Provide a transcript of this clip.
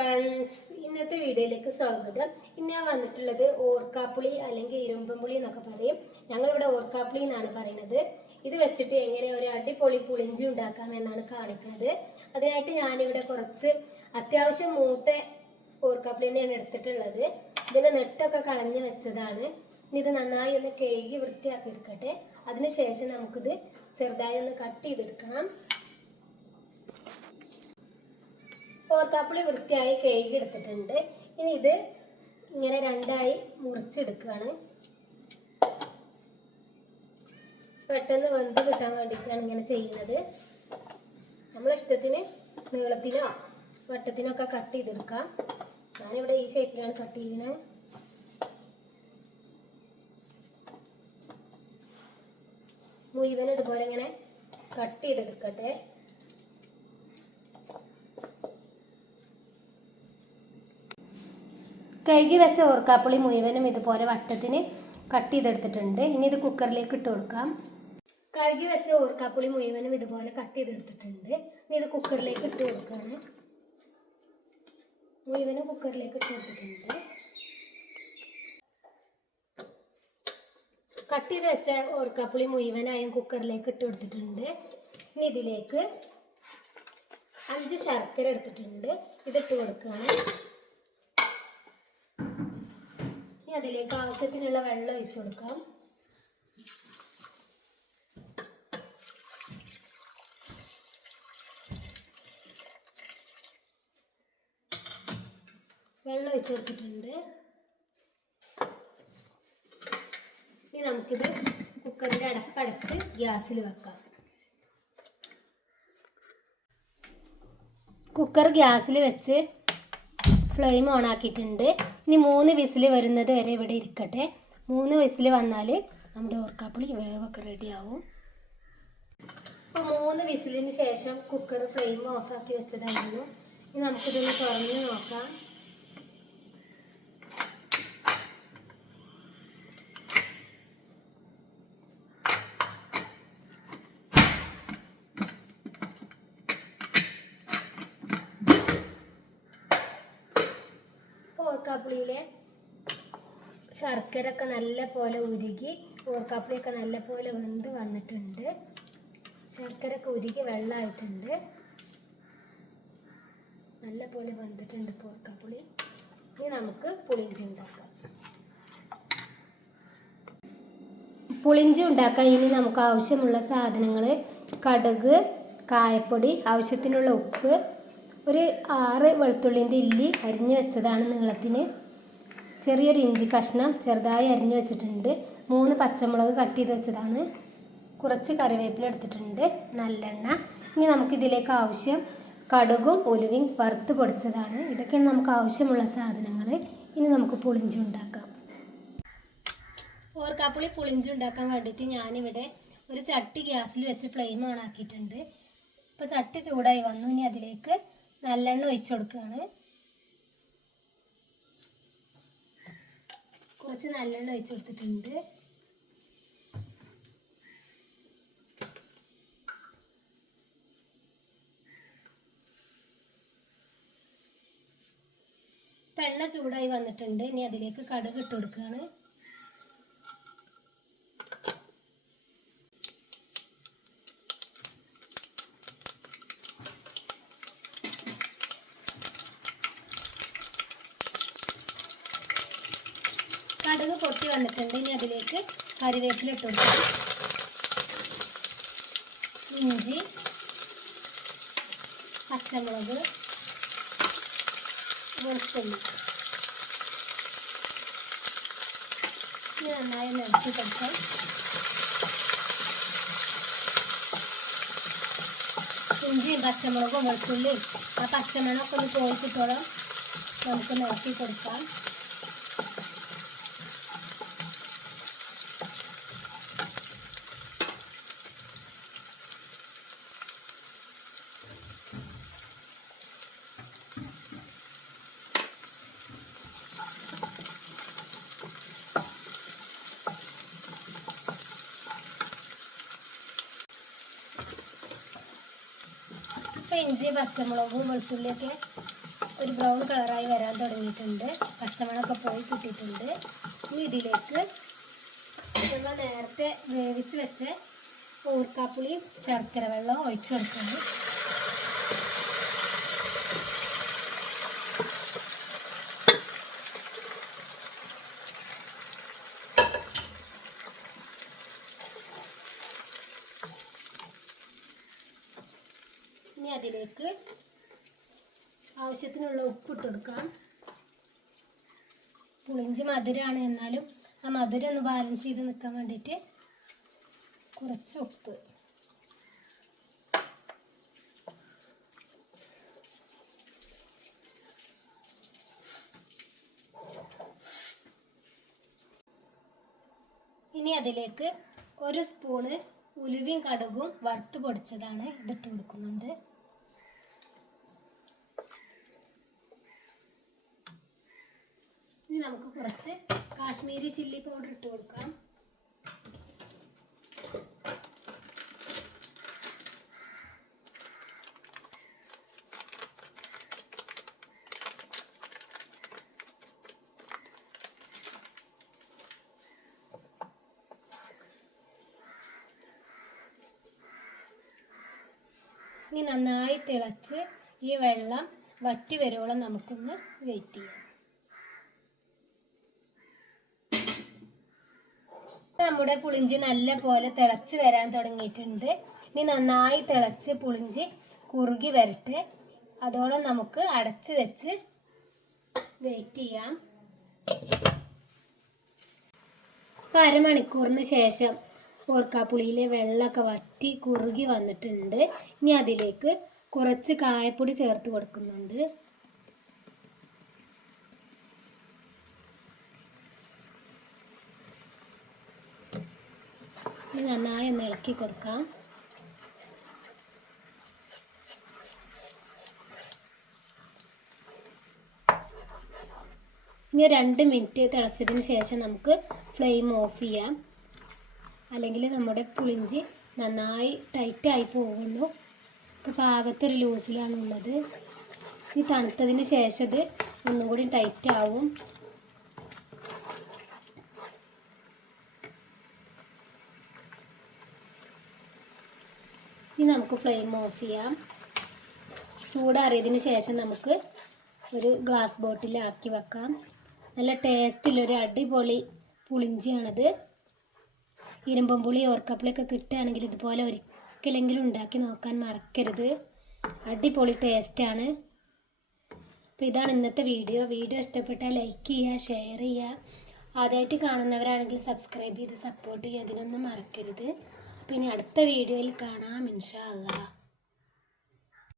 Friends, ഇന്നത്തെ വീഡിയോയിലേക്ക് സ്വാഗതം. ഇന്ന് ഞാൻ വന്നിട്ടുള്ളത് ഓർക്കാപ്പുളി അല്ലെങ്കിൽ ഇരുമ്പുളി എന്നൊക്കെ പറയും. ഞങ്ങളിവിടെ ഓർക്കാപ്പുളി എന്നാണ് പറയുന്നത്. ഇത് വെച്ചിട്ട് എങ്ങനെ ഒരു അടിപൊളി പുളിഞ്ചി ഉണ്ടാക്കാം എന്നാണ് കാണിക്കുന്നത്. അതിനായിട്ട് ഞാനിവിടെ കുറച്ച് അത്യാവശ്യം മൂത്ത ഓർക്കാപ്പുളി തന്നെയാണ് എടുത്തിട്ടുള്ളത്. ഇതിൻ്റെ നെട്ടൊക്കെ കളഞ്ഞ് വെച്ചതാണ്. ഇനി ഇത് നന്നായി ഒന്ന് കഴുകി വൃത്തിയാക്കി എടുക്കട്ടെ. അതിനുശേഷം നമുക്കിത് ചെറുതായി ഒന്ന് കട്ട് ചെയ്തെടുക്കണം. ഓർക്കാപ്പുളി വൃത്തിയായി കഴുകി എടുത്തിട്ടുണ്ട്. ഇനി ഇത് ഇങ്ങനെ രണ്ടായി മുറിച്ചെടുക്കുകയാണ്. പെട്ടെന്ന് വെന്ത് കിട്ടാൻ വേണ്ടിയിട്ടാണ് ഇങ്ങനെ ചെയ്യുന്നത്. നമ്മളെ ഇഷ്ടത്തിന് നീളത്തിനോ വട്ടത്തിനോ ഒക്കെ കട്ട് ചെയ്തെടുക്കാം. ഞാനിവിടെ ഈ ഷേപ്പിലാണ് കട്ട് ചെയ്യുന്നത്. മുഴുവനും ഇതുപോലെ ഇങ്ങനെ കട്ട് ചെയ്തെടുക്കട്ടെ. കഴുകി വെച്ച ഓർക്കാപ്പുളി മുഴുവനും ഇതുപോലെ വട്ടത്തിന് കട്ട് ചെയ്തെടുത്തിട്ടുണ്ട്. ഇനി ഇത് കുക്കറിലേക്ക് ഇട്ട് കൊടുക്കാം. കഴുകി വെച്ച ഓർക്കാപ്പുളി മുഴുവനും ഇതുപോലെ കട്ട് ചെയ്തെടുത്തിട്ടുണ്ട്. ഇനി ഇത് കുക്കറിലേക്ക് ഇട്ട് കൊടുക്കുകയാണ്. മുഴുവനും കുക്കറിലേക്ക് ഇട്ട് കൊടുത്തിട്ടുണ്ട്. കട്ട് ചെയ്ത് വെച്ച ഓർക്കാപ്പുളി മുഴുവനായും കുക്കറിലേക്ക് ഇട്ട് കൊടുത്തിട്ടുണ്ട്. ഇനി ഇതിലേക്ക് 5 ശർക്കര എടുത്തിട്ടുണ്ട്. ഇതിട്ട് കൊടുക്കുകയാണ്. അതിലേക്ക് ആവശ്യത്തിനുള്ള വെള്ളം ഒഴിച്ചു കൊടുക്കാം. വെള്ളം ഒഴിച്ചു കൊടുത്തിട്ടുണ്ട്. ഇനി നമുക്കിത് കുക്കറിന്റെ അടപ്പടച്ച് ഗ്യാസിൽ വെക്കാം. കുക്കർ ഗ്യാസിൽ വെച്ച് ഫ്ലെയിം ഓൺ ആക്കിയിട്ടുണ്ട്. ഇനി 3 വിസിൽ വരുന്നത് വരെ ഇവിടെ ഇരിക്കട്ടെ. 3 വിസിൽ വന്നാൽ നമ്മുടെ ഓർക്കാപ്പുളി വേവൊക്കെ റെഡിയാവും. അപ്പോൾ 3 വിസിലിന് ശേഷം കുക്കർ ഫ്ലെയിം ഓഫാക്കി വെച്ചതായിരുന്നു. ഇനി നമുക്കിതൊന്ന് തുറന്ന് നോക്കാം. ഓർക്കാപ്പുളിയിലെ ശർക്കര ഒക്കെ നല്ല പോലെ ഉരുകി ഓർക്കാപ്പുളിയൊക്കെ നല്ല പോലെ വെന്ത് വന്നിട്ടുണ്ട്. ശർക്കര ഒക്കെ ഉരുകി വെള്ളമായിട്ടുണ്ട്. നല്ല പോലെ വെന്തിട്ടുണ്ട് ഇപ്പോൾ ഓർക്കാപ്പുളി. ഇനി നമുക്ക് പുളിഞ്ചി ഉണ്ടാക്കാം. പുളിഞ്ചി ഉണ്ടാക്കാൻ ഇനി നമുക്ക് ആവശ്യമുള്ള സാധനങ്ങൾ: കടുക്, കായപ്പൊടി, ആവശ്യത്തിനുള്ള ഉപ്പ്, ഒരു 6 വെളുത്തുള്ളിൻ്റെ ഇല്ലി അരിഞ്ഞു വെച്ചതാണ് നീളത്തിന്, ചെറിയൊരു ഇഞ്ചി കഷ്ണം ചെറുതായി അരിഞ്ഞു വെച്ചിട്ടുണ്ട്, 3 പച്ചമുളക് കട്ട് ചെയ്ത് വെച്ചതാണ്, കുറച്ച് കറിവേപ്പില എടുത്തിട്ടുണ്ട്, നല്ലെണ്ണ. ഇനി നമുക്കിതിലേക്ക് ആവശ്യം കടുകും ഉലുവയും വറുത്ത് പൊടിച്ചതാണ്. ഇതൊക്കെയാണ് നമുക്ക് ആവശ്യമുള്ള സാധനങ്ങൾ. ഇനി നമുക്ക് പുളിഞ്ചി ഉണ്ടാക്കാം. ഓർക്കാപ്പുളി പുളിഞ്ചി ഉണ്ടാക്കാൻ വേണ്ടിയിട്ട് ഞാനിവിടെ ഒരു ചട്ടി ഗ്യാസിൽ വെച്ച് ഫ്ലെയിം ഓൺ ആക്കിയിട്ടുണ്ട്. ഇപ്പോൾ ചട്ടി ചൂടായി വന്നു. ഇനി അതിലേക്ക് നല്ലെണ്ണ ഒഴിച്ചു കൊടുക്കുകയാണ്. കുറച്ച് നല്ലെണ്ണ ഒഴിച്ചു കൊടുത്തിട്ടുണ്ട്. എണ്ണ ചൂടായി വന്നിട്ടുണ്ട്. ഇനി അതിലേക്ക് കടുക് ഇട്ട് കൊടുക്കുകയാണ്. കടുക് പൊട്ടി വന്നിട്ടുണ്ട്. ഇനി അതിലേക്ക് കറിവേപ്പില ഇട്ട് കൊടുക്കാം. ഇഞ്ചി, പച്ചമുളക്, വെളുത്തുള്ളി ഇനി നന്നായി നിരത്തി കൊടുക്കാം. ഇഞ്ചിയും പച്ചമുളകും വെളുത്തുള്ളിയും ആ പച്ചമണമൊക്കെ ഒന്ന് പോയി കിട്ടോളം നമുക്ക് നിരത്തി കൊടുക്കാം. അപ്പോൾ ഇഞ്ചി പച്ചമുളകും വെളുത്തുള്ളിയൊക്കെ ഒരു ബ്രൗൺ കളറായി വരാൻ തുടങ്ങിയിട്ടുണ്ട്. പച്ചമണമൊക്കെ പോയി കിട്ടിയിട്ടുണ്ട്. ഇനി ഇതിലേക്ക് നമ്മൾ നേരത്തെ വേവിച്ച് വെച്ച ഓർക്കാപ്പുളിയും ശർക്കര വെള്ളവും ഒഴിച്ചു കൊടുക്കണം. ഇനി അതിലേക്ക് ആവശ്യത്തിനുള്ള ഉപ്പിട്ട് കൊടുക്കാം. പുളിഞ്ചി മധുരമാണ്, എന്നാലും ആ മധുരം ഒന്ന് ബാലൻസ് ചെയ്ത് നിൽക്കാൻ വേണ്ടിയിട്ട് കുറച്ച് ഉപ്പ്. ഇനി അതിലേക്ക് 1 സ്പൂണ് ഉലുവയും കടുകും വറുത്ത് പൊടിച്ചതാണ് ഇതിട്ട് കൊടുക്കുന്നുണ്ട്. ഇനി നമുക്ക് കുറച്ച് കാശ്മീരി ചില്ലി പൗഡർ ഇട്ട് കൊടുക്കാം. ഇനി നന്നായി തിളച്ച് ഈ വെള്ളം വറ്റി വരുവോളം നമുക്കൊന്ന് വെയിറ്റ് ചെയ്യാം. നമ്മുടെ പുളിഞ്ചി നല്ല പോലെ തിളച്ച് വരാൻ തുടങ്ങിയിട്ടുണ്ട്. ഇനി നന്നായി തിളച്ച് പുളിഞ്ചി കുറുകി വരട്ടെ. അതോളം നമുക്ക് അടച്ച് വെച്ച് വെയിറ്റ് ചെയ്യാം. ഇപ്പോൾ അരമണിക്കൂറിന് ശേഷം ഓർക്കാപ്പുളിയിലെ വെള്ളമൊക്കെ വറ്റി കുറുകി വന്നിട്ടുണ്ട്. ഇനി അതിലേക്ക് കുറച്ച് കായപ്പൊടി ചേർത്ത് കൊടുക്കുന്നുണ്ട്. ഇനി നന്നായി ഒന്ന് ഇളക്കി കൊടുക്കാം. ഇനി 2 മിനിറ്റ് തിളച്ചതിന് ശേഷം നമുക്ക് ഫ്ലെയിം ഓഫ് ചെയ്യാം. അല്ലെങ്കിൽ നമ്മുടെ പുളിഞ്ചി നന്നായി ടൈറ്റായി പോകുന്നു. ഇപ്പോൾ പാകത്തൊരു ലൂസിലാണുള്ളത്. ഈ തണുത്തതിന് ശേഷം ഇത് ഒന്നും കൂടി ടൈറ്റ് ആവും. ഇനി നമുക്ക് ഫ്ലെയിം ഓഫ് ചെയ്യാം. ചൂടാറിയതിന് ശേഷം നമുക്ക് ഒരു ഗ്ലാസ് ബോട്ടിലാക്കി വെക്കാം. നല്ല ടേസ്റ്റിലൊരു അടിപൊളി പുളിഞ്ചിയാണത്. ഇരുമ്പം പുളി ഓർക്കപ്പുളിയൊക്കെ കിട്ടുകയാണെങ്കിൽ ഇതുപോലെ ഒരിക്കലെങ്കിലും ഉണ്ടാക്കി നോക്കാൻ മറക്കരുത്. അടിപൊളി ടേസ്റ്റാണ്. അപ്പോൾ ഇതാണ് ഇന്നത്തെ വീഡിയോ. ഇഷ്ടപ്പെട്ടാൽ ലൈക്ക് ചെയ്യുക, ഷെയർ ചെയ്യുക. ആദ്യമായിട്ട് കാണുന്നവരാണെങ്കിൽ സബ്സ്ക്രൈബ് ചെയ്ത് സപ്പോർട്ട് ചെയ്യുക. അതിനൊന്നും മറക്കരുത്. അപ്പോൾ ഇനി അടുത്ത വീഡിയോയിൽ കാണാം ഇൻഷാ അല്ലാഹ്.